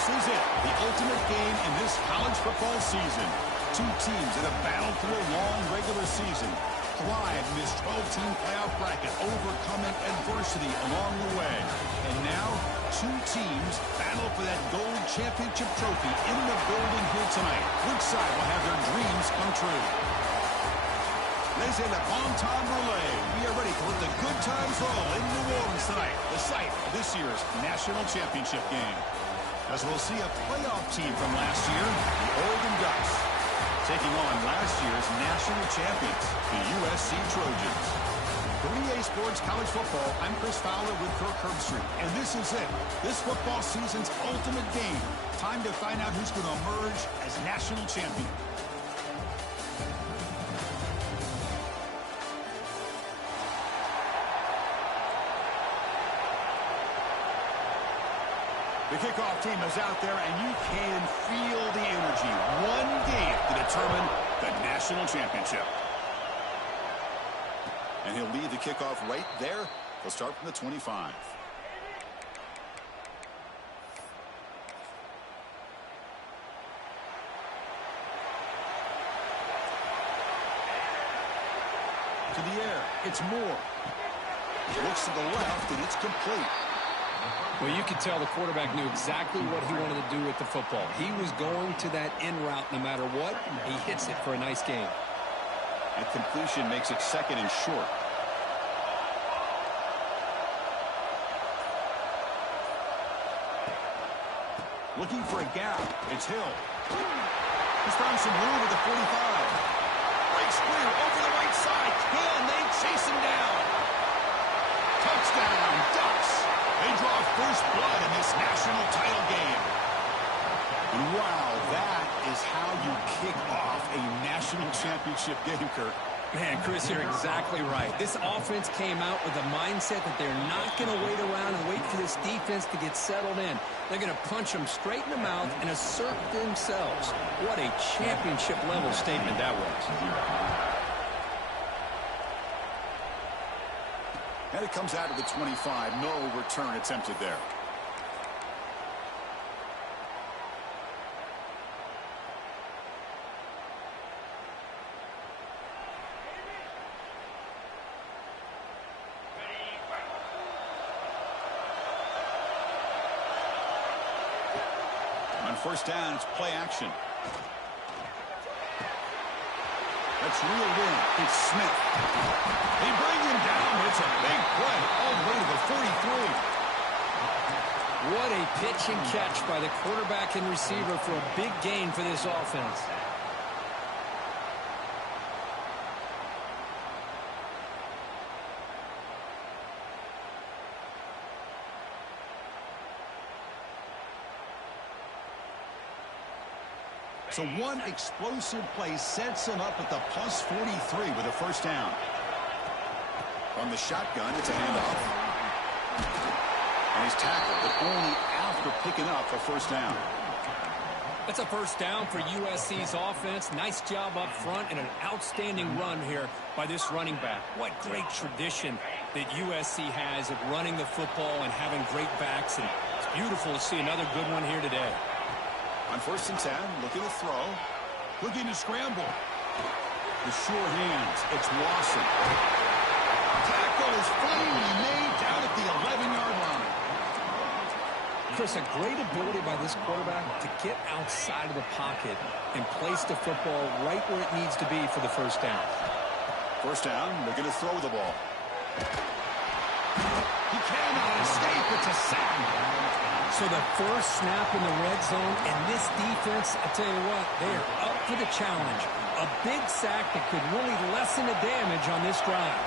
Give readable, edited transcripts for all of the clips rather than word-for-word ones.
This is it, the ultimate game in this college football season. Two teams that have battled through a long regular season, thrived in this 12-team playoff bracket, overcoming adversity along the way. And now, two teams battle for that gold championship trophy in the building here tonight. Which side will have their dreams come true? Laissez le bon temps rouler. We are ready to let the good times roll in New Orleans tonight, the site of this year's national championship game. As we'll see a playoff team from last year, the Oregon Ducks, taking on last year's national champions, the USC Trojans. For EA Sports College Football, I'm Chris Fowler with Kirk Herbstreit, and this is it. This football season's ultimate game. Time to find out who's going to emerge as national champion. The kickoff team is out there, and you can feel the energy. One game to determine the national championship. And he'll lead the kickoff right there. He'll start from the 25. To the air, it's Moore. He looks to the left, and it's complete. Well, you could tell the quarterback knew exactly what he wanted to do with the football. He was going to that end route no matter what. He hits it for a nice gain. And completion makes it second and short. Looking for a gap. It's Hill. He's found some room at the 45. Breaks clear over the right side. Can they chase him down? Touchdown, Ducks. They draw first blood in this national title game. And wow, that is how you kick off a national championship game, Kirk. Man, Chris, you're exactly right. This offense came out with a mindset that they're not going to wait around and wait for this defense to get settled in. They're going to punch them straight in the mouth and assert themselves. What a championship-level statement that was. And it comes out of the 25. No return attempted there. On first down, it's play action. That's reeled in. It's Smith. They bring him down. It's a big play all the way to the 43. What a pitch and catch by the quarterback and receiver for a big gain for this offense. So one explosive play sets him up at the plus 43 with a first down. On the shotgun, it's a handoff. And he's tackled, but only after picking up a first down. That's a first down for USC's offense. Nice job up front and an outstanding run here by this running back. What great tradition that USC has of running the football and having great backs. And it's beautiful to see another good one here today. On first and 10, looking to throw. Looking to scramble. The sure hands. It's Lawson. Tackle is finally made down at the 11-yard line. Chris, a great ability by this quarterback to get outside of the pocket and place the football right where it needs to be for the first down. First down, they're going to throw the ball. He cannot escape. It's a sack. So the first snap in the red zone, and this defense, I tell you what, they are up for the challenge. A big sack that could really lessen the damage on this drive.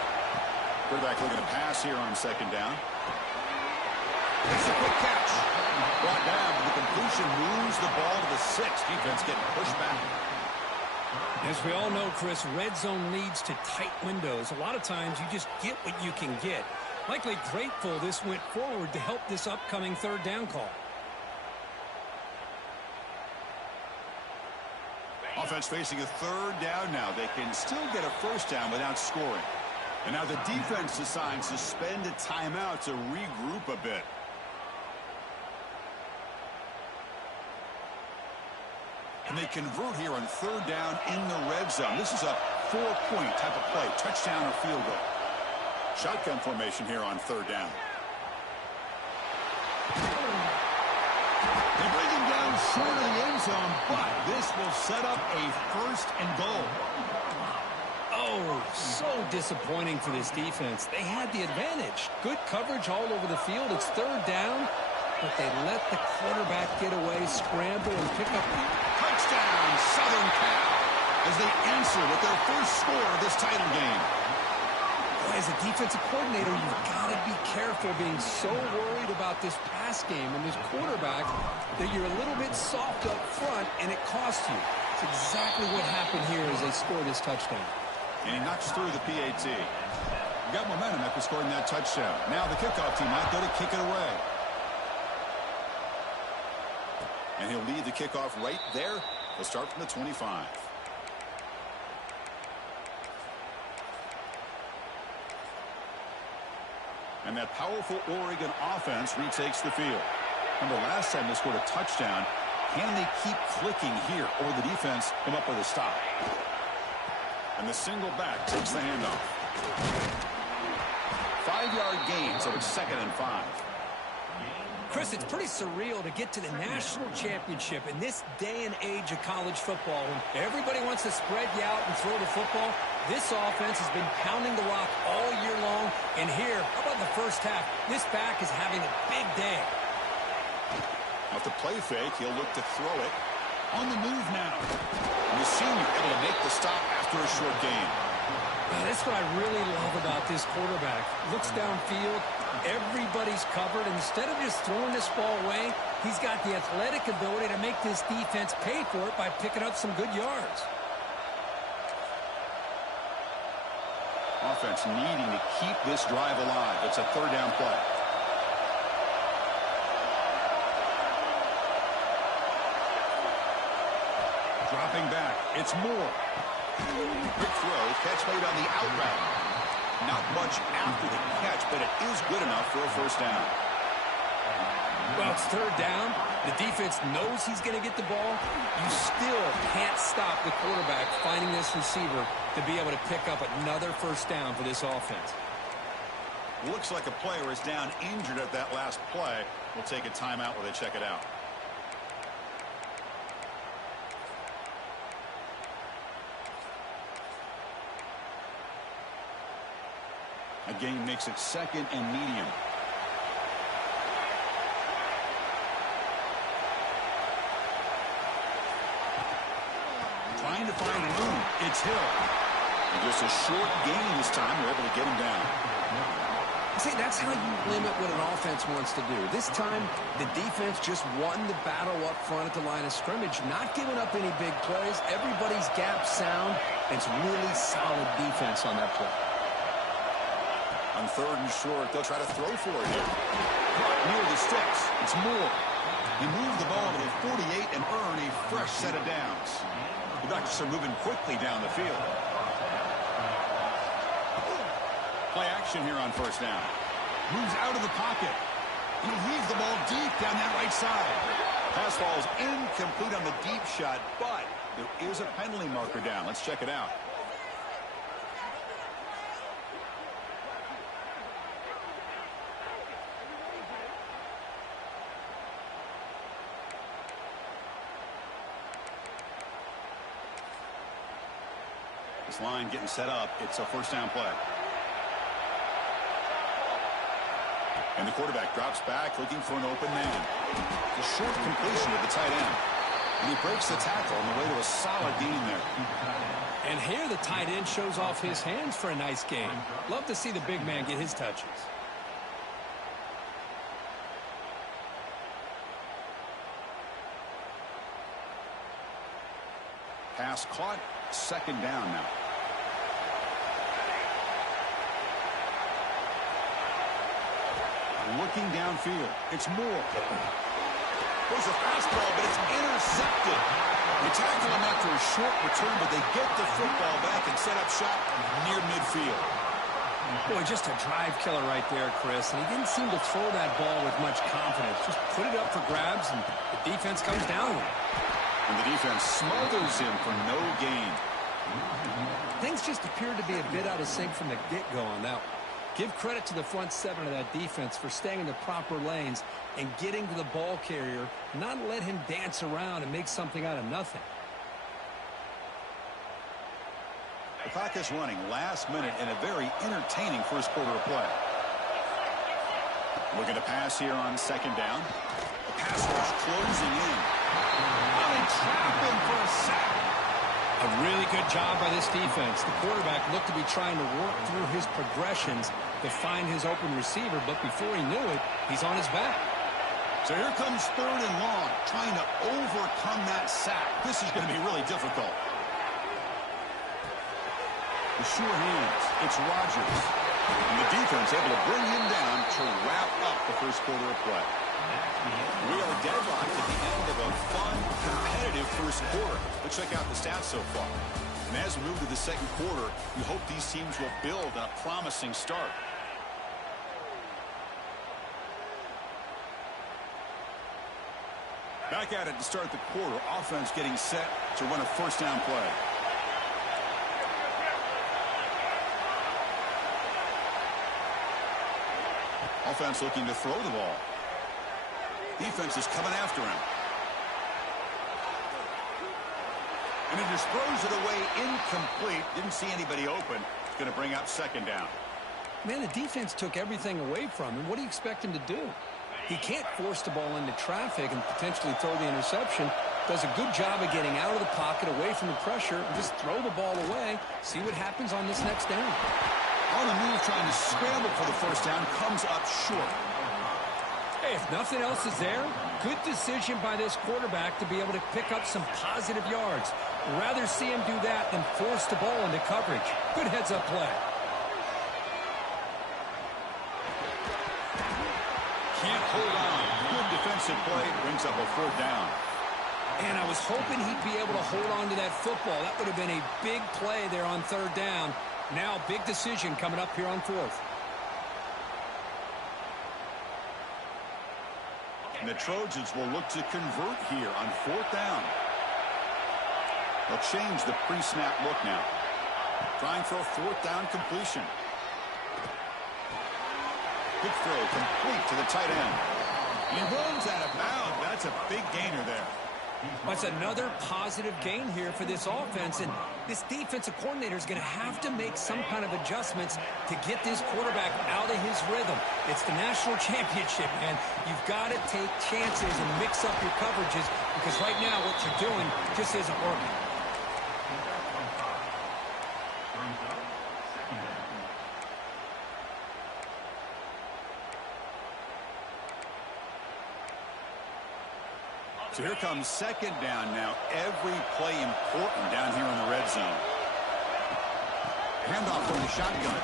Quarterback looking to pass here on second down. It's a quick catch. Brought down, but the completion moves the ball to the 6. Defense getting pushed back. As we all know, Chris, red zone leads to tight windows. A lot of times you just get what you can get. Likely grateful this went forward to help this upcoming third down call. Offense facing a third down now. They can still get a first down without scoring. And now the defense decides to spend a timeout to regroup a bit. And they convert here on third down in the red zone. This is a 4-point type of play, touchdown or field goal. Shotgun formation here on third down. They bring him down short of the end zone, but this will set up a first and goal. Oh, so disappointing for this defense. They had the advantage. Good coverage all over the field. It's third down, but they let the quarterback get away, scramble, and pick up. Touchdown, Southern Cal, as they answer with their first score of this title game. Boy, as a defensive coordinator, you've got to be careful being so worried about this pass game and this quarterback that you're a little bit soft up front, and it costs you. It's exactly what happened here as they score this touchdown. And he knocks through the PAT. Got momentum after scoring that touchdown. Now the kickoff team might go to kick it away. And he'll lead the kickoff right there. He'll start from the 25. And that powerful Oregon offense retakes the field. Remember, last time they scored a touchdown. Can they keep clicking here, or will the defense come up with a stop? And the single back takes the handoff. 5-yard gain, so it's 2nd and 5. Chris, it's pretty surreal to get to the national championship in this day and age of college football. When everybody wants to spread you out and throw the football, this offense has been pounding the rock all year long. And here, how about the first half? This back is having a big day. Off the play fake, he'll look to throw it. On the move now. And the senior able to make the stop after a short gain. That's what I really love about this quarterback. Looks downfield. Everybody's covered. Instead of just throwing this ball away, he's got the athletic ability to make this defense pay for it by picking up some good yards. Offense needing to keep this drive alive. It's a third down play. Dropping back. It's Moore. Quick throw. Catch made on the out route. Not much after the catch, but it is good enough for a first down. Well, it's third down. The defense knows he's going to get the ball. You still can't stop the quarterback finding this receiver to be able to pick up another first down for this offense. Looks like a player is down injured at that last play. We'll take a timeout while they check it out. A gain makes it 2nd and medium. Trying to find room. It's Hill. And just a short gain this time. We're able to get him down. See, that's how you limit what an offense wants to do. This time, the defense just won the battle up front at the line of scrimmage, not giving up any big plays. Everybody's gap sound. It's really solid defense on that play. On third and short, they'll try to throw for it here. Caught near the sticks. It's Moore. He moved the ball to the 48 and earned a fresh set of downs. The Ducks are moving quickly down the field. Play action here on first down. Moves out of the pocket. And he'll leave the ball deep down that right side. Pass ball's incomplete on the deep shot, but there is a penalty marker down. Let's check it out. This line getting set up. It's a first down play. And the quarterback drops back looking for an open man. A short completion to the tight end. And he breaks the tackle on the way to a solid gain there. And here the tight end shows off his hands for a nice game. Love to see the big man get his touches. Pass caught. Second down now. Looking downfield. It's Moore. There's a fastball, but it's intercepted. They tackle him after a short return, but they get the football back and set up shop near midfield. Boy, just a drive killer right there, Chris. And he didn't seem to throw that ball with much confidence. Just put it up for grabs, and the defense comes down with it. And the defense smothers him for no gain. Things just appeared to be a bit out of sync from the get-go on that one. Give credit to the front seven of that defense for staying in the proper lanes and getting to the ball carrier, not let him dance around and make something out of nothing. The clock is running last minute in a very entertaining first quarter of play. Looking to pass here on second down. The pass rush closing in. Oh, they trap him for a sack. A really good job by this defense. The quarterback looked to be trying to work through his progressions to find his open receiver, but before he knew it, he's on his back. So here comes third and long, trying to overcome that sack. This is going to be really difficult. The sure hands, it's Rodgers. And the defense able to bring him down to wrap up the first quarter of play. We are deadlocked at the end of a fun, competitive first quarter. Let's check out the stats so far. And as we move to the second quarter, we hope these teams will build on a promising start. Back at it to start the quarter. Offense getting set to run a first down play. Offense looking to throw the ball. Defense is coming after him. And he just throws it away incomplete. Didn't see anybody open. It's going to bring up second down. Man, the defense took everything away from him. What do you expect him to do? He can't force the ball into traffic and potentially throw the interception. Does a good job of getting out of the pocket, away from the pressure, and just throw the ball away. See what happens on this next down. On the move, trying to scramble for the first down, comes up short. Hey, if nothing else is there, good decision by this quarterback to be able to pick up some positive yards. Rather see him do that than force the ball into coverage. Good heads-up play. Can't hold on. Good defensive play, brings up a fourth down. And I was hoping he'd be able to hold on to that football. That would have been a big play there on third down. Now, big decision coming up here on fourth. And the Trojans will look to convert here on fourth down. They'll change the pre-snap look now. Trying for a fourth down completion. Good throw, complete to the tight end. And he runs out of bounds. That's a big gainer there. That's another positive gain here for this offense, and this defensive coordinator is going to have to make some kind of adjustments to get this quarterback out of his rhythm. It's the national championship, man. You've got to take chances and mix up your coverages, because right now what you're doing just isn't working. So here comes second down now. Every play important down here in the red zone. Handoff from the shotgun.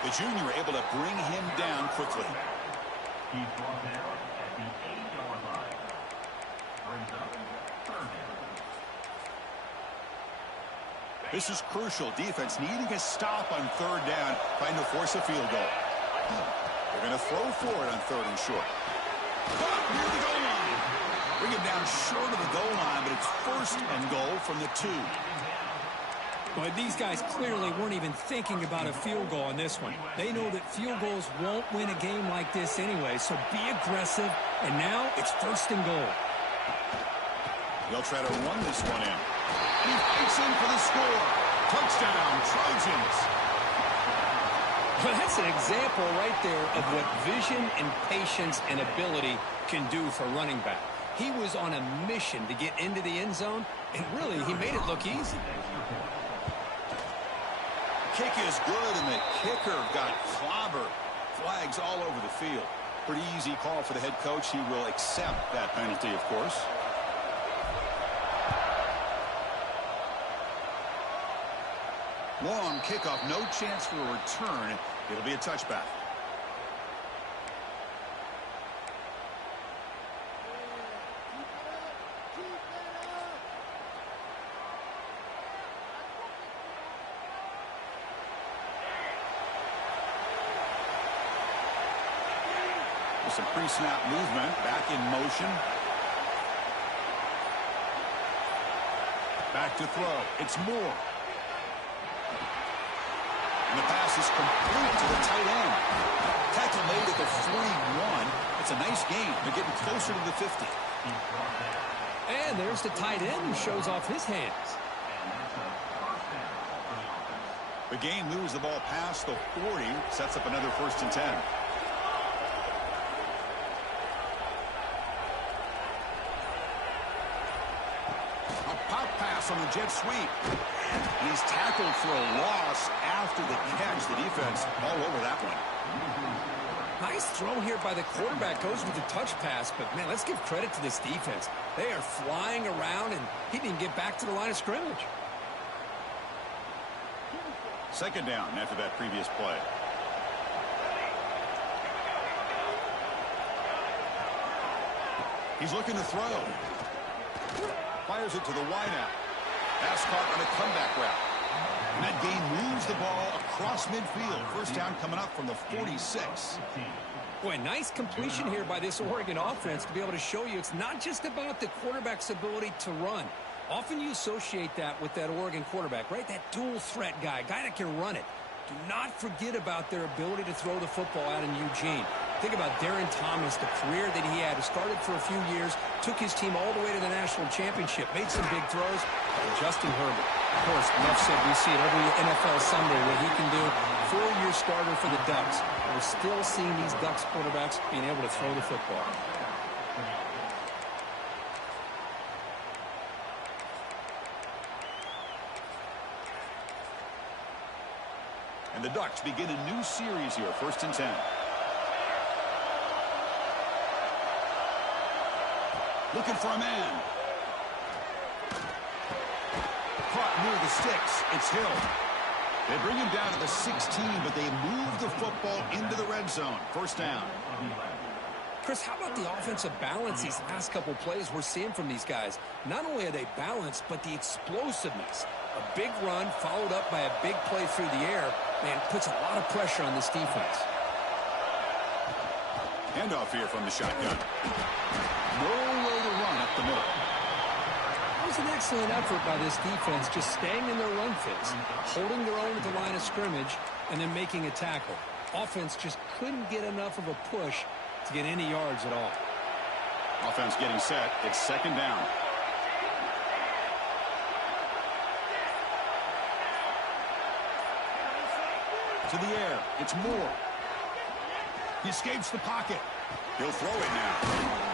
The junior able to bring him down quickly. He's brought down at the 8-yard line. Brings up third down. This is crucial. Defense needing a stop on third down, trying to force a field goal. They're going to throw for it on third and short. Near the goal line. Bring him down short of the goal line, but it's first and goal from the 2. But these guys clearly weren't even thinking about a field goal on this one. They know that field goals won't win a game like this anyway, so be aggressive, and now it's first and goal. They'll try to run this one in. He fights in for the score. Touchdown, Trojans. Well, that's an example right there of what vision and patience and ability can do for running back. He was on a mission to get into the end zone, and really, he made it look easy. Kick is good, and the kicker got clobbered. Flags all over the field. Pretty easy call for the head coach. He will accept that penalty, of course. Long kickoff, no chance for a return. It'll be a touchback. Some pre-snap movement, back in motion. Back to throw. It's Moore. And the pass is complete to the tight end. Tackle made at the 41. It's a nice gain. They're getting closer to the 50. And there's the tight end who shows off his hands. The gain moves the ball past the 40. Sets up another 1st and 10. A pop pass on the jet sweep. And he's tackled for a loss after the catch. The defense all over that one. Nice throw here by the quarterback. Goes with the touch pass. But, man, let's give credit to this defense. They are flying around, and he didn't get back to the line of scrimmage. 2nd down after that previous play. He's looking to throw. Fires it to the wideout. Pass caught on a comeback route. And that gain moves the ball across midfield. 1st down coming up from the 46. Boy, nice completion here by this Oregon offense to be able to show you it's not just about the quarterback's ability to run. Often you associate that with that Oregon quarterback, right? That dual threat guy that can run it. Do not forget about their ability to throw the football out in Eugene. Think about Darren Thomas, the career that he had. Started for a few years, took his team all the way to the national championship, made some big throws. And Justin Herbert, of course, enough said, we see it every NFL Sunday what he can do. 4-year starter for the Ducks. We're still seeing these Ducks quarterbacks being able to throw the football. And the Ducks begin a new series here. 1st and 10. Looking for a man. Caught near the sticks. It's Hill. They bring him down to the 16, but they move the football into the red zone. 1st down. Chris, how about the offensive balance these last couple plays we're seeing from these guys? Not only are they balanced, but the explosiveness. A big run followed up by a big play through the air, man, puts a lot of pressure on this defense. Handoff here from the shotgun. Nowhere to run up the middle. That was an excellent effort by this defense, just staying in their run fits, holding their own at the line of scrimmage, and then making a tackle. Offense just couldn't get enough of a push to get any yards at all. Offense getting set. It's 2nd down. To the air. It's Moore. He escapes the pocket. He'll throw it now.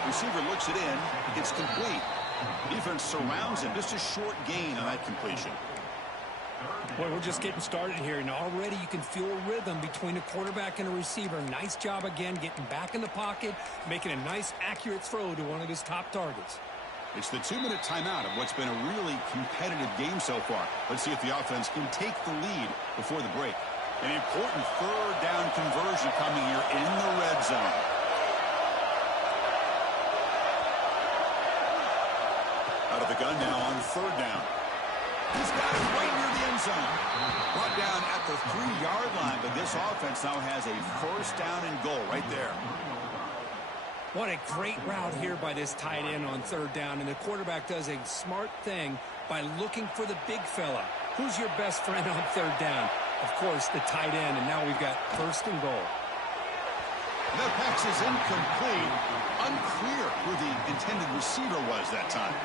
Receiver looks it in. It's complete. Defense surrounds him. Just a short gain on that completion. Boy, we're just getting started here, and already you can feel a rhythm between a quarterback and a receiver. Nice job again getting back in the pocket, making a nice, accurate throw to one of his top targets. It's the 2-minute timeout of what's been a really competitive game so far. Let's see if the offense can take the lead before the break. An important 3rd down conversion coming here in the red zone. Out of the gun now on 3rd down. He's got it right near the end zone. Brought down at the 3-yard line, but this offense now has a 1st down and goal right there. What a great route here by this tight end on 3rd down, and the quarterback does a smart thing by looking for the big fella. Who's your best friend on 3rd down? Of course, the tight end, and now we've got 1st and goal. The pass is incomplete. Unclear who the intended receiver was that time.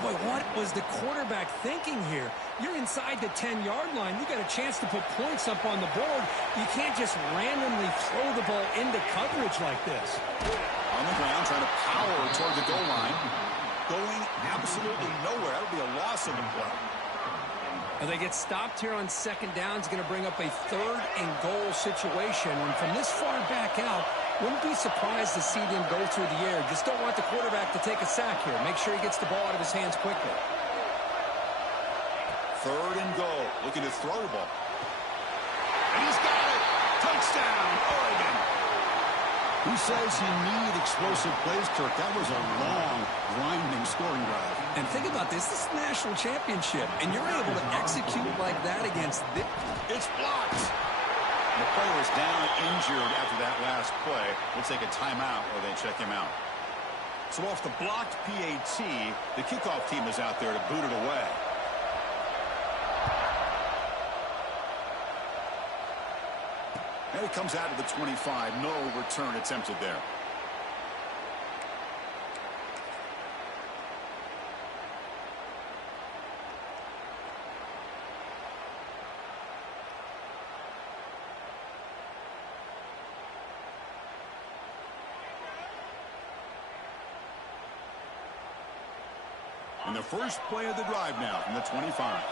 Boy, what was the quarterback thinking here? You're inside the 10-yard line. You got a chance to put points up on the board. You can't just randomly throw the ball into coverage like this. On the ground, trying to power toward the goal line. Going absolutely nowhere. That would be a loss of the play. And they get stopped here on 2nd down. It's going to bring up a 3rd and goal situation. And from this far back out, wouldn't be surprised to see them go through the air. Just don't want the quarterback to take a sack here. Make sure he gets the ball out of his hands quickly. 3rd and goal. Looking to throw the ball. And he's got it. Touchdown, Oregon. Who says you need explosive plays, Kirk? That was a long, grinding scoring drive. And think about this. This is the national championship, and you're able to execute like that against this. It's blocked. The player is down injured after that last play. We'll take a timeout or they check him out. So off the blocked PAT, the kickoff team is out there to boot it away. And it comes out to the 25. No return attempted there. And the first play of the drive now from the 25.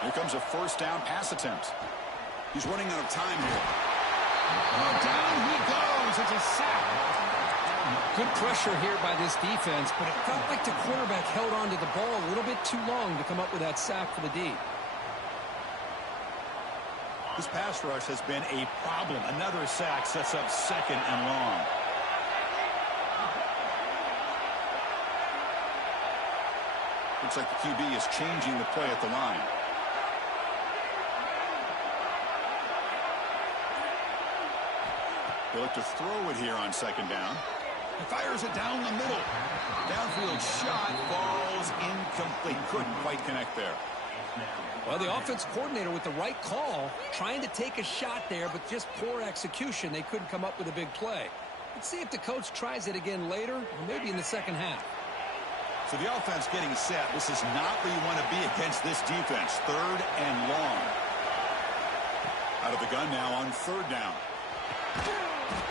Here comes a first down pass attempt. He's running out of time here. Oh, down he goes. It's a sack. Good pressure here by this defense, but it felt like the quarterback held on to the ball a little bit too long to come up with that sack for the D. This pass rush has been a problem. Another sack sets up second and long. Looks like the QB is changing the play at the line. They look to throw it here on second down. He fires it down the middle. Downfield shot falls incomplete. Couldn't quite connect there. Well, the offense coordinator with the right call, trying to take a shot there, but just poor execution. They couldn't come up with a big play. Let's see if the coach tries it again later, or maybe in the second half. So the offense getting set. This is not where you want to be against this defense. Third and long. Out of the gun now on third down.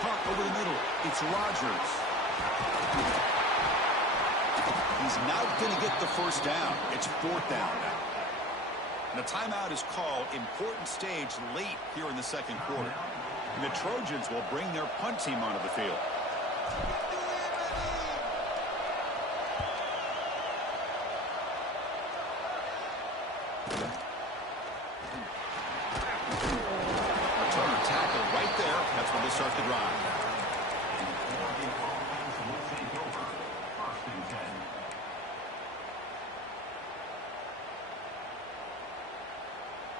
Punt over the middle. It's Rodgers. He's not going to get the first down. It's fourth down now. And a timeout is called. Important stage late here in the second quarter. And the Trojans will bring their punt team onto the field. Return tackle right there. That's where they start the drive.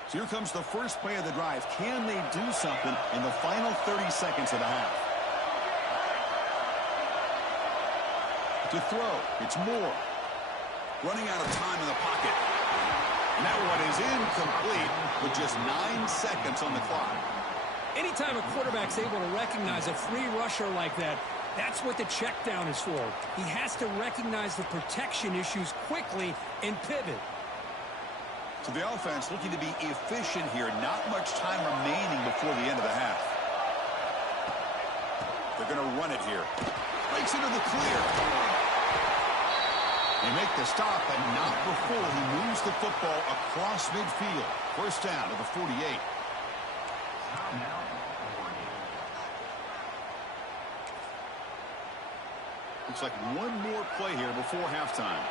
So here comes the first play of the drive. Can they do something in the final 30 seconds of the half? To throw, it's Moore. Running out of time in the pocket. And that one is incomplete with just 9 seconds on the clock. Anytime a quarterback's able to recognize a free rusher like that, that's what the check down is for. He has to recognize the protection issues quickly and pivot. So the offense looking to be efficient here. Not much time remaining before the end of the half. They're going to run it here. Breaks into the clear. They make the stop, but not before he moves the football across midfield. First down to the 48. Looks like one more play here before halftime.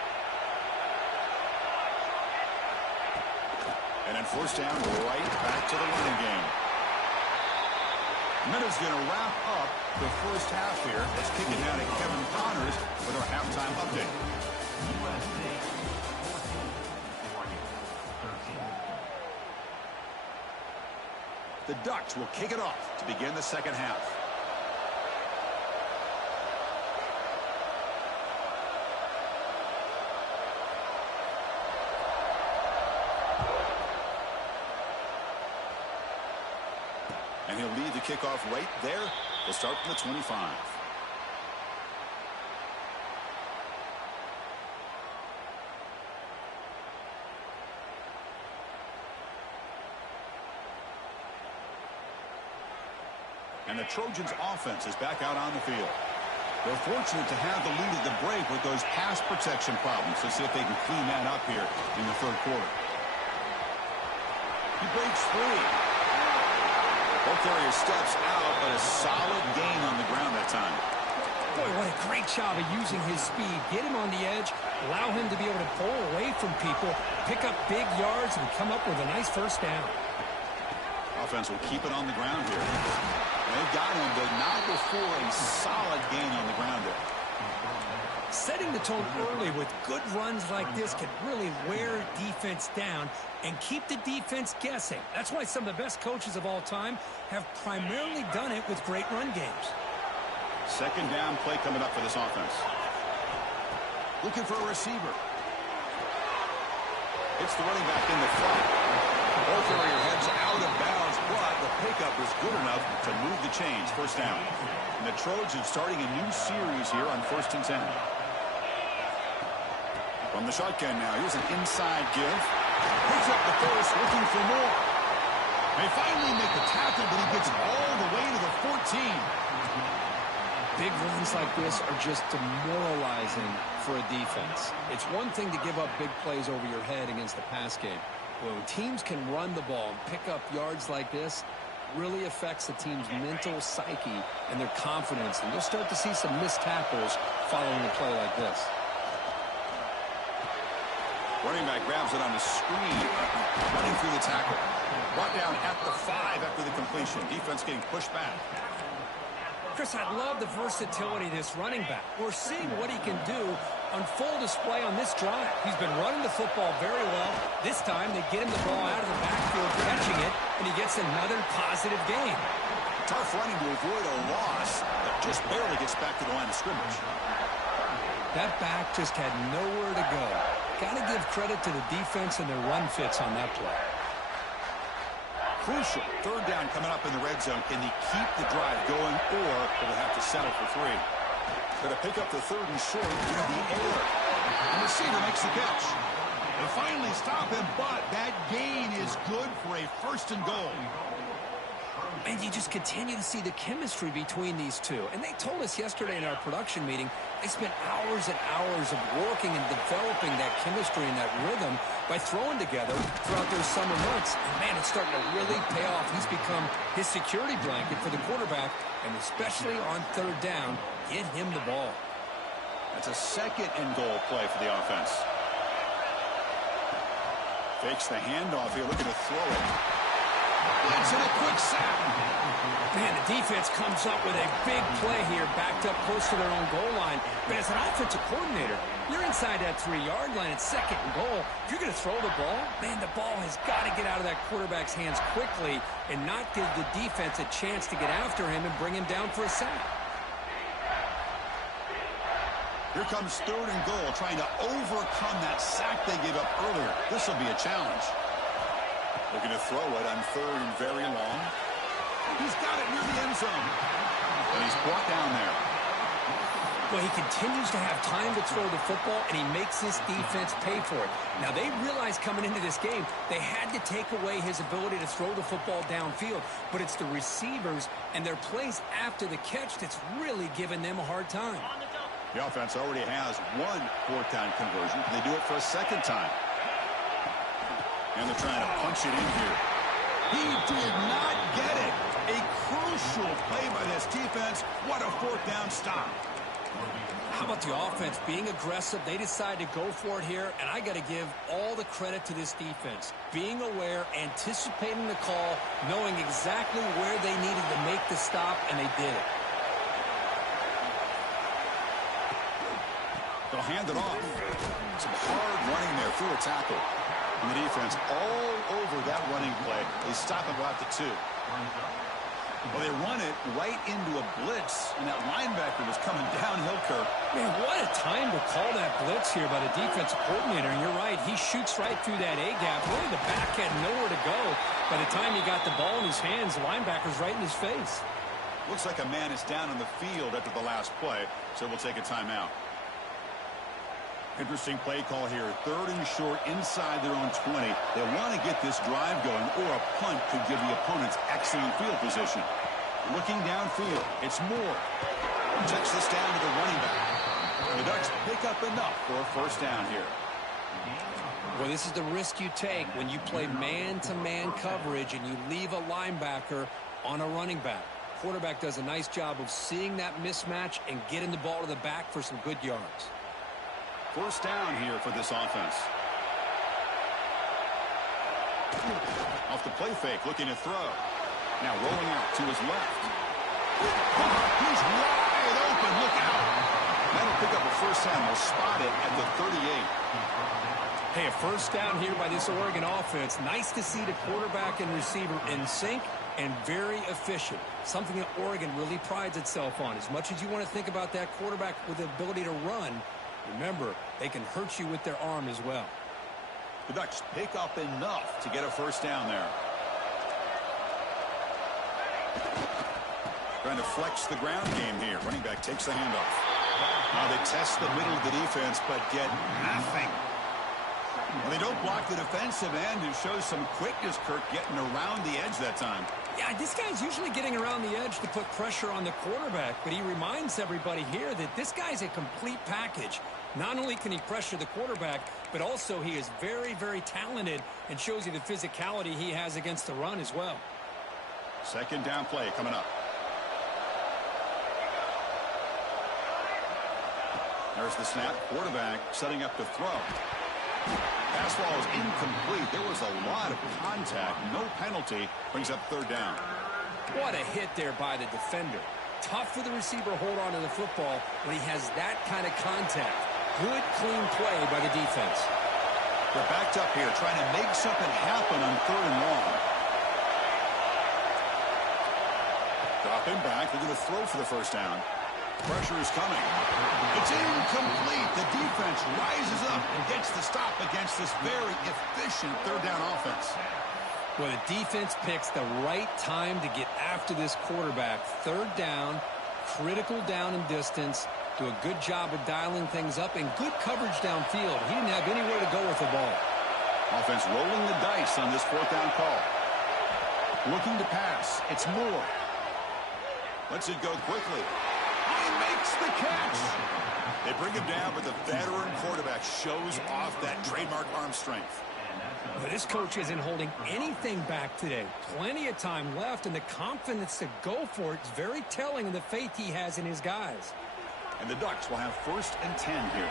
And then first down, right back to the running game. Minute's going to wrap up the first half here. Let's kick it down to Kevin Connors with our halftime update. The Ducks will kick it off to begin the second half. And he'll lead the kickoff right there. We'll start from the 25. And the Trojans' offense is back out on the field. They're fortunate to have the lead at the break with those pass protection problems. Let's see if they can clean that up here in the third quarter. He breaks free. Ball carrier steps out, but a solid gain on the ground that time. Boy, what a great job of using his speed. Get him on the edge, allow him to be able to pull away from people, pick up big yards, and come up with a nice first down. Offense will keep it on the ground here. They've got him, but not before a solid gain on the ground there. Setting the tone early with good runs like this can really wear defense down and keep the defense guessing. That's why some of the best coaches of all time have primarily done it with great run games. Second down play coming up for this offense. Looking for a receiver. It's the running back in the front. Both area heads out of bounds, but the pickup is good enough to move the chains. First down. And the Trojans starting a new series here on 1st and 10. From the shotgun now, here's an inside give. Picks up the first, looking for more. They finally make the tackle, but he gets all the way to the 14. Big runs like this are just demoralizing for a defense. It's one thing to give up big plays over your head against the pass game. But when teams can run the ball and pick up yards like this, it really affects the team's mental psyche and their confidence. And you'll start to see some missed tackles following a play like this. Running back grabs it on the screen, running through the tackle. Brought down at the 5 after the completion. Defense getting pushed back. Chris, I love the versatility of this running back. We're seeing what he can do on full display on this drive. He's been running the football very well. This time, they get him the ball out of the backfield, catching it, and he gets another positive gain. Tough running to avoid a loss that just barely gets back to the line of scrimmage. That back just had nowhere to go. Got to give credit to the defense and their run fits on that play. Crucial. 3rd down coming up in the red zone. Can they keep the drive going, or will they have to settle for 3? Going to pick up the 3rd and short through the air. And the receiver makes the catch. They finally stop him, but that gain is good for a 1st and goal. And you just continue to see the chemistry between these two. And they told us yesterday in our production meeting, they spent hours and hours of working and developing that chemistry and that rhythm by throwing together throughout those summer months. And man, it's starting to really pay off. He's become his security blanket for the quarterback, and especially on 3rd down, get him the ball. That's a 2nd and goal play for the offense. Fakes the handoff here, looking to throw it. It's in a quick sack. Man, the defense comes up with a big play here, backed up close to their own goal line. But as an offensive coordinator, you're inside that 3-yard line at 2nd and goal. If you're going to throw the ball, man, the ball has got to get out of that quarterback's hands quickly and not give the defense a chance to get after him and bring him down for a sack. Here comes 3rd and goal, trying to overcome that sack they gave up earlier. This will be a challenge. Looking to throw it on 3rd and very long. He's got it near the end zone. And he's brought down there. Well, he continues to have time to throw the football, and he makes this defense pay for it. Now, they realized coming into this game, they had to take away his ability to throw the football downfield. But it's the receivers and their plays after the catch that's really giving them a hard time. The offense already has 1 4th down conversion. Can they do it for a 2nd time? And they're trying to punch it in here. He did not get it. A crucial play by this defense. What a 4th down stop. How about the offense being aggressive? They decide to go for it here, and I got to give all the credit to this defense. Being aware, anticipating the call, knowing exactly where they needed to make the stop, and they did it. They'll hand it off. Some hard running there through a tackle. And the defense all over that running play. They stop it about the 2. Well, they run it right into a blitz, and that linebacker was coming downhill, Kirk. Man, what a time to call that blitz here by the defensive coordinator. And you're right, he shoots right through that A-gap. Really, the back had nowhere to go. By the time he got the ball in his hands, the linebacker's right in his face. Looks like a man is down on the field after the last play, so we'll take a timeout. Interesting play call here. 3rd and short inside their own 20. They want to get this drive going, or a punt could give the opponents excellent field position. Looking downfield, it's Moore. Checks this down to the running back. The Ducks pick up enough for a 1st down here. Well, this is the risk you take when you play man-to-man coverage and you leave a linebacker on a running back. Quarterback does a nice job of seeing that mismatch and getting the ball to the back for some good yards. 1st down here for this offense. Off the play fake, looking to throw. Now rolling out to his left. He's wide open, look out. That'll pick up a 1st down. They'll spot it at the 38. Hey, a 1st down here by this Oregon offense. Nice to see the quarterback and receiver in sync and very efficient. Something that Oregon really prides itself on. As much as you want to think about that quarterback with the ability to run, remember, they can hurt you with their arm as well. The Ducks pick up enough to get a first down there. Trying to flex the ground game here. Running back takes the handoff. Now they test the middle of the defense, but get nothing. Well, they don't block the defensive end and shows some quickness, Kirk, getting around the edge that time. Yeah, this guy's usually getting around the edge to put pressure on the quarterback, but he reminds everybody here that this guy's a complete package. Not only can he pressure the quarterback, but also he is very, very talented and shows you the physicality he has against the run as well. Second down play coming up. There's the snap. Quarterback setting up to throw. Pass ball is incomplete. There was a lot of contact. No penalty. Brings up third down. What a hit there by the defender. Tough for the receiver to hold on to the football when he has that kind of contact. Good, clean play by the defense. They're backed up here trying to make something happen on third and long. Dropping back. They're going to throw for the first down. Pressure is coming. It's incomplete. The defense rises up and gets the stop against this very efficient third down offense. Well, the defense picks the right time to get after this quarterback. Third down, critical down and distance. Do a good job of dialing things up and good coverage downfield. He didn't have anywhere to go with the ball. Offense rolling the dice on this fourth down call. Looking to pass. It's Moore. Lets it go quickly. He makes the catch. They bring him down, but the veteran quarterback shows off that trademark arm strength. But this coach isn't holding anything back today. Plenty of time left, and the confidence to go for it is very telling of the faith he has in his guys. And the Ducks will have 1st and 10 here.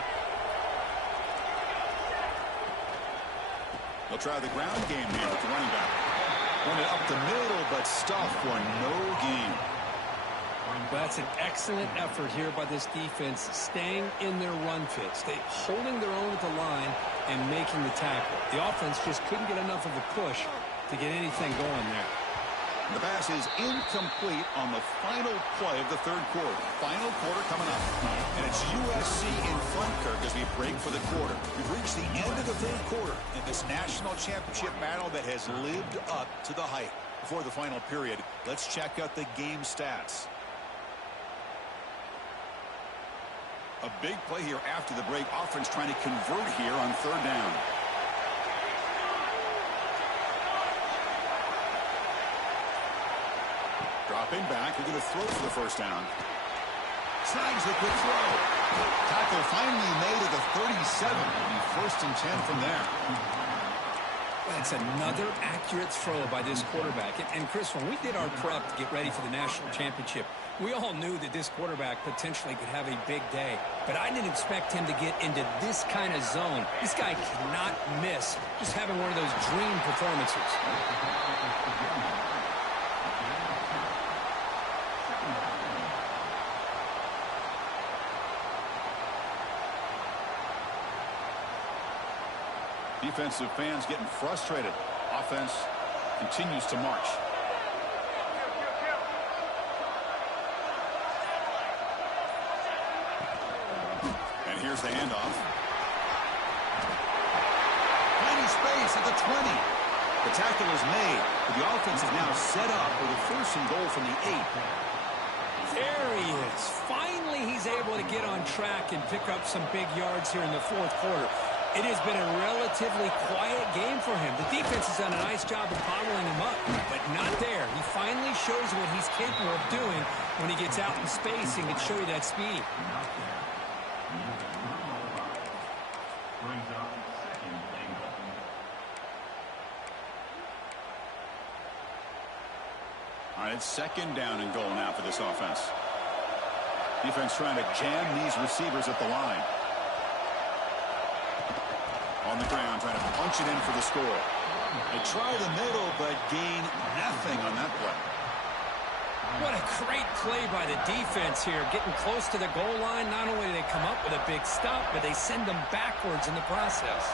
They'll try the ground game here with the running back. Run it up the middle, but stuffed for no gain. That's an excellent effort here by this defense, staying in their run fits. They holding their own at the line and making the tackle. The offense just couldn't get enough of a push to get anything going there. The pass is incomplete on the final play of the third quarter. Final quarter coming up. And it's USC in front, Kirk, as we break for the quarter. We've reached the end of the third quarter in this national championship battle that has lived up to the hype. Before the final period, let's check out the game stats. A big play here after the break. Offense trying to convert here on third down. Dropping back. They're going to throw for the first down. Snags the quick throw. Tackle finally made at the 37. It'll be 1st and 10 from there. That's another accurate throw by this quarterback. And Chris, when we did our prep to get ready for the national championship, we all knew that this quarterback potentially could have a big day. But I didn't expect him to get into this kind of zone. This guy cannot miss just having one of those dream performances. Defensive fans getting frustrated. Offense continues to march. And here's the handoff. Tiny space at the 20. The tackle is made, but the offense is now set up with a 1st and goal from the 8. There he is. Finally, he's able to get on track and pick up some big yards here in the fourth quarter. It has been a relatively quiet game for him. The defense has done a nice job of bottling him up, but not there. He finally shows what he's capable of doing when he gets out in space and can show you that speed. All right, it's 2nd down and goal now for this offense. Defense trying to jam these receivers at the line. On the ground, trying to punch it in for the score. They try the middle, but gain nothing on that play. What a great play by the defense here. Getting close to the goal line, not only do they come up with a big stop, but they send them backwards in the process.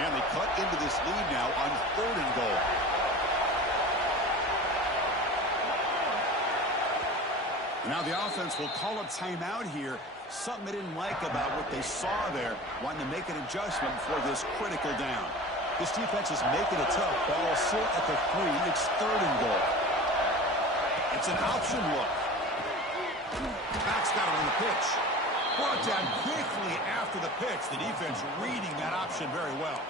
And they cut into this lead now on 3rd and goal. Now the offense will call a timeout here. Something they didn't like about what they saw there. Wanting to make an adjustment before this critical down. This defense is making it tough. Ball still at the 3. It's 3rd and goal. It's an option look. Back's got it on the pitch. Brought down quickly after the pitch. The defense reading that option very well.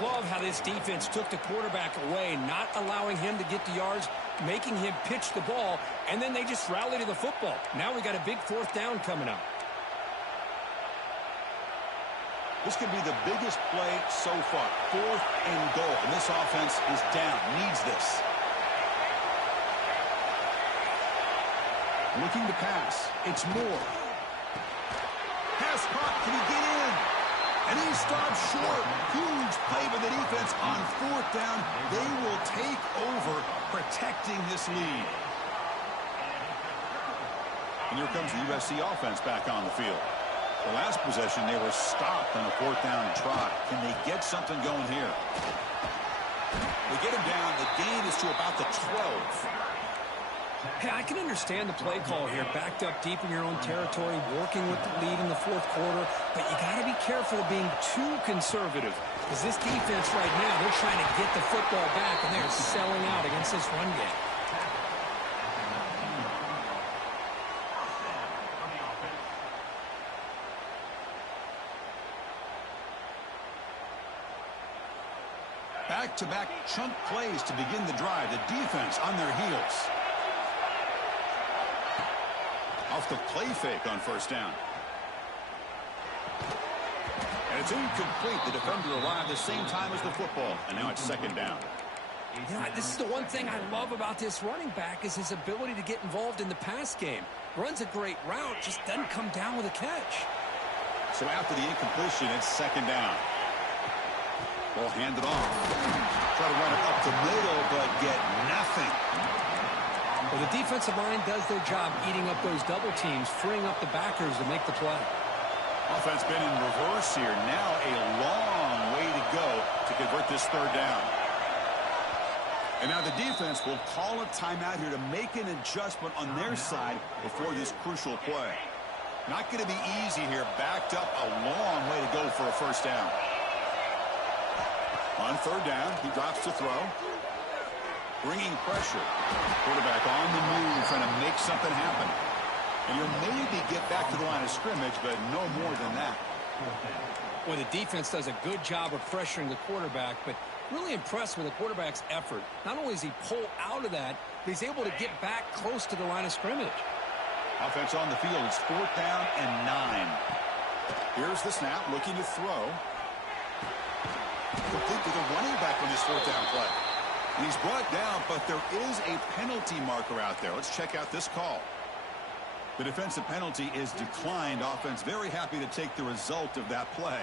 Love how this defense took the quarterback away, not allowing him to get the yards, making him pitch the ball, and then they just rally to the football. Now we got a big 4th down coming up. This could be the biggest play so far. 4th and goal. And this offense is down. Needs this. Looking to pass. It's Moore. Pass caught. Can he get in? And he stops short. Huge play by the defense on 4th down. They will take over protecting this lead. And here comes the USC offense back on the field. The last possession, they were stopped on a 4th down try. Can they get something going here? They get him down. The gain is to about the 12. Hey, I can understand the play call here. Backed up deep in your own territory, working with the lead in the 4th quarter. But you got to be careful of being too conservative. Because this defense right now, they're trying to get the football back, and they're selling out against this run game. Back-to-back chunk plays to begin the drive. The defense on their heels. Off the play fake on 1st down. And it's incomplete. The defender arrived the same time as the football. And now it's 2nd down. You know, this is the one thing I love about this running back is his ability to get involved in the pass game. Runs a great route, just doesn't come down with a catch. So after the incompletion, it's 2nd down. Ball handed off. Try to run it up the middle, but get nothing. Well, the defensive line does their job eating up those double teams, freeing up the backers to make the play. Offense been in reverse here. Now a long way to go to convert this 3rd down. And now the defense will call a timeout here to make an adjustment on their side before this crucial play. Not going to be easy here. Backed up a long way to go for a 1st down. On 3rd down, he drops to throw. Bringing pressure. Quarterback on the move, trying to make something happen. And you'll maybe get back to the line of scrimmage, but no more than that. Well, the defense does a good job of pressuring the quarterback, but really impressed with the quarterback's effort. Not only does he pull out of that, but he's able to get back close to the line of scrimmage. Offense on the field. It's 4th down and 9. Here's the snap, looking to throw. Complete to the running back on this 4th down play. And he's brought down, but there is a penalty marker out there. Let's check out this call. The defensive penalty is declined. Offense very happy to take the result of that play.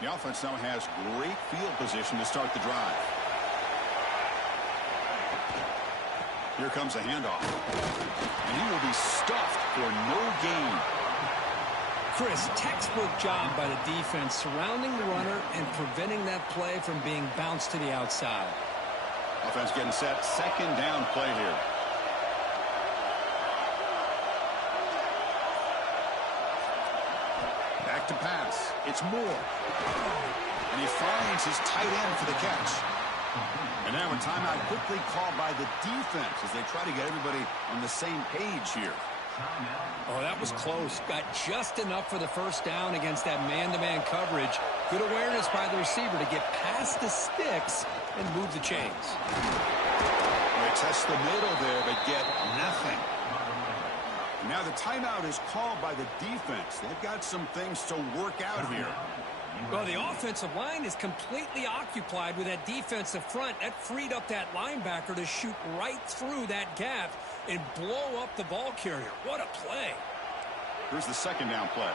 The offense now has great field position to start the drive. Here comes a handoff. And he will be stuffed for no gain. Chris, textbook job by the defense surrounding the runner and preventing that play from being bounced to the outside. Offense getting set. 2nd down play here. Back to pass. It's Moore. And he finds his tight end for the catch. And now a timeout quickly called by the defense as they try to get everybody on the same page here. Oh, that was close. Got just enough for the 1st down against that man-to-man coverage. Good awareness by the receiver to get past the sticks and move the chains. They test the middle there, but get nothing. Now the timeout is called by the defense. They've got some things to work out here. Well, the offensive line is completely occupied with that defensive front. That freed up that linebacker to shoot right through that gap and blow up the ball carrier. What a play. Here's the 2nd down play.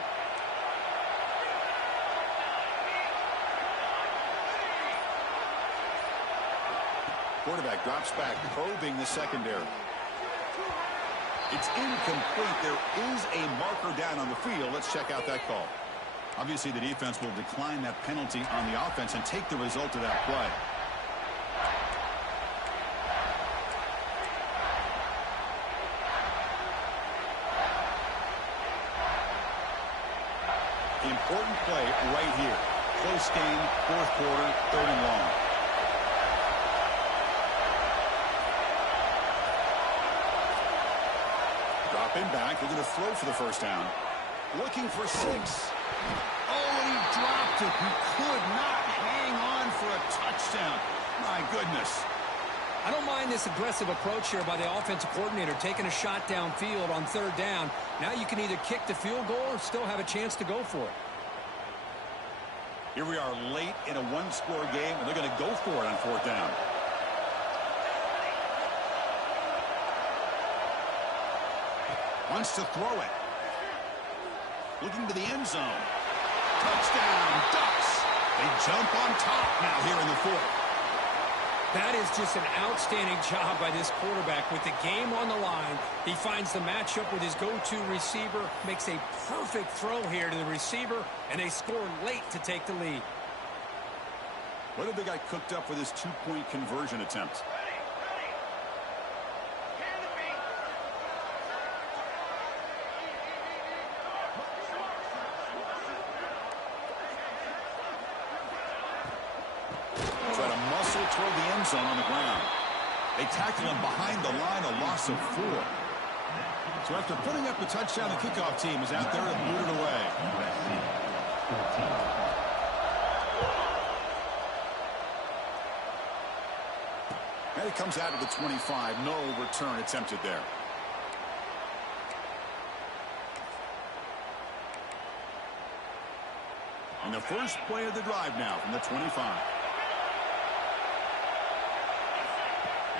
Quarterback drops back, probing the secondary. It's incomplete. There is a marker down on the field. Let's check out that call. Obviously, the defense will decline that penalty on the offense and take the result of that play. Important play right here. Close game, fourth quarter, third and long. Dropping back, they're going to throw for the first down. Looking for 6. Oh, and he dropped it. He could not hang on for a touchdown. My goodness. I don't mind this aggressive approach here by the offensive coordinator, taking a shot downfield on third down. Now you can either kick the field goal or still have a chance to go for it. Here we are late in a one-score game, and they're going to go for it on fourth down. Wants to throw it. Looking to the end zone. Touchdown, Ducks. They jump on top now here in the fourth. That is just an outstanding job by this quarterback. With the game on the line, he finds the matchup with his go-to receiver, makes a perfect throw here to the receiver, and they score late to take the lead. What have they got cooked up for this two-point conversion attempt? Toward the end zone on the ground. They tackle him behind the line, a loss of 4. So after putting up the touchdown, the kickoff team is out there to boot it away. And it comes out of the 25. No return attempted there. And the first play of the drive now from the 25.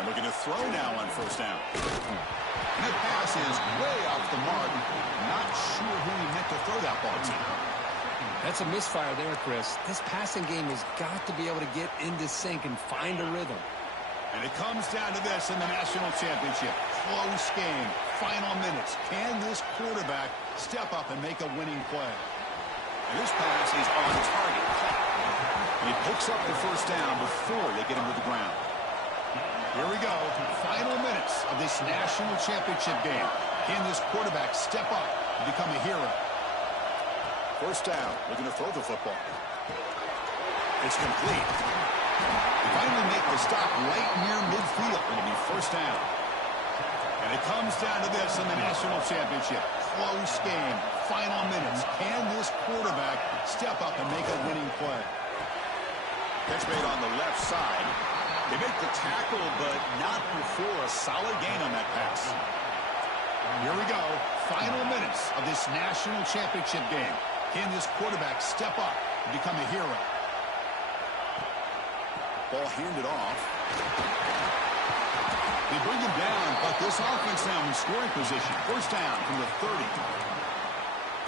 And looking to throw now on first down. And that pass is way off the mark. Not sure who he meant to throw that ball to. That's a misfire there, Chris. This passing game has got to be able to get into sync and find a rhythm. And it comes down to this in the national championship. Close game. Final minutes. Can this quarterback step up and make a winning play? And this pass is on target. And he picks up the first down before they get him to the ground. Here we go. Final minutes of this national championship game. Can this quarterback step up and become a hero? First down. Looking to throw the football. It's complete. They finally make the stop right near midfield. It'll be first down. And it comes down to this in the national championship. Close game. Final minutes. Can this quarterback step up and make a winning play? Catch made on the left side. They make the tackle, but not before a solid gain on that pass. Here we go. Final minutes of this national championship game. Can this quarterback step up and become a hero? Ball handed off. They bring him down, but this offense now in scoring position. First down from the 30.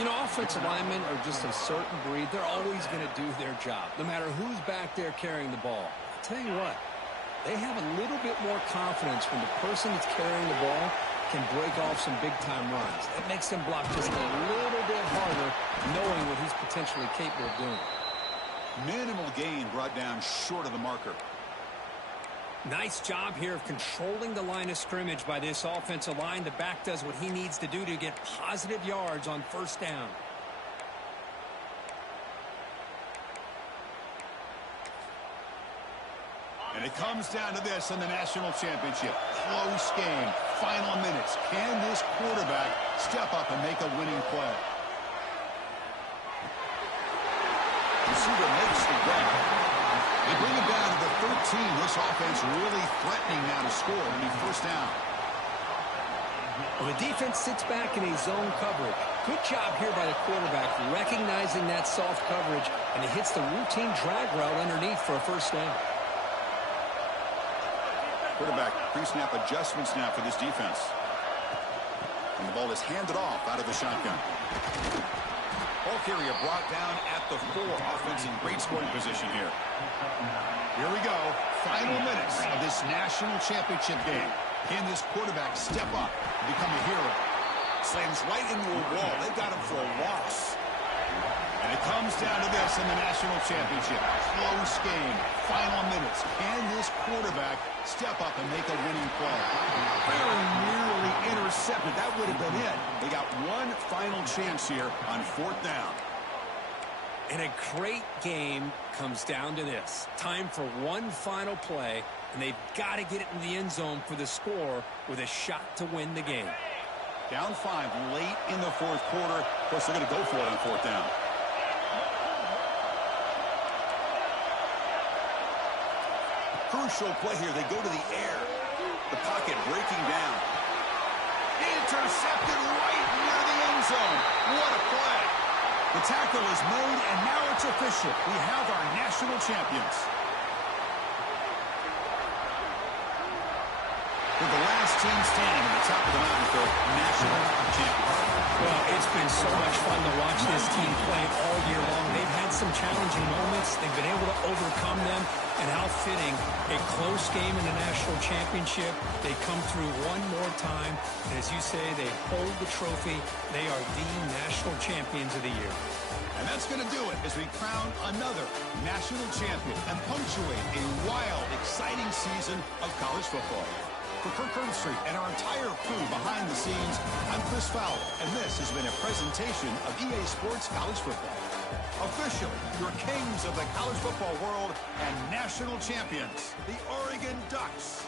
You know, offensive linemen are just a certain breed. They're always going to do their job, no matter who's back there carrying the ball. I'll tell you what. They have a little bit more confidence when the person that's carrying the ball can break off some big-time runs. That makes them block just a little bit harder, knowing what he's potentially capable of doing. Minimal gain brought down short of the marker. Nice job here of controlling the line of scrimmage by this offensive line. The back does what he needs to do to get positive yards on first down. And it comes down to this in the national championship. Close game. Final minutes. Can this quarterback step up and make a winning play? Receiver makes the grab. They bring it down to the 13. This offense really threatening now to score. It'll be first down. Well, the defense sits back in a zone coverage. Good job here by the quarterback, recognizing that soft coverage, and he hits the routine drag route underneath for a first down. Quarterback pre-snap adjustments now for this defense. And the ball is handed off out of the shotgun. Ball carrier brought down at the 4. Offense in great scoring position here. Here we go. Final minutes of this national championship game. Can this quarterback step up and become a hero? Slams right into a wall. They've got him for a loss. And it comes down to this in the national championship. Close game. Final minutes. Can this quarterback step up and make a winning play? Very nearly intercepted. That would have been it. They got one final chance here on fourth down. And a great game comes down to this. Time for one final play, and they've got to get it in the end zone for the score with a shot to win the game. Down 5 late in the fourth quarter. Of course, they're going to go for it on fourth down. Crucial play here. They go to the air. The pocket breaking down. Intercepted right near the end zone. What a play. The tackle is made, and now it's official. We have our national champions. With the last team standing at the top of the mountain, Phil, national champions. Well, it's been so much fun to watch this team play all year long. They've had some challenging moments. They've been able to overcome them. And how fitting, a close game in the national championship. They come through one more time. And as you say, they hold the trophy. They are the national champions of the year. And that's going to do it as we crown another national champion and punctuate a wild, exciting season of college football. For Kirk Herbstreit and our entire crew behind the scenes, I'm Chris Fowler, and this has been a presentation of EA Sports College Football. Officially, your kings of the college football world and national champions, the Oregon Ducks.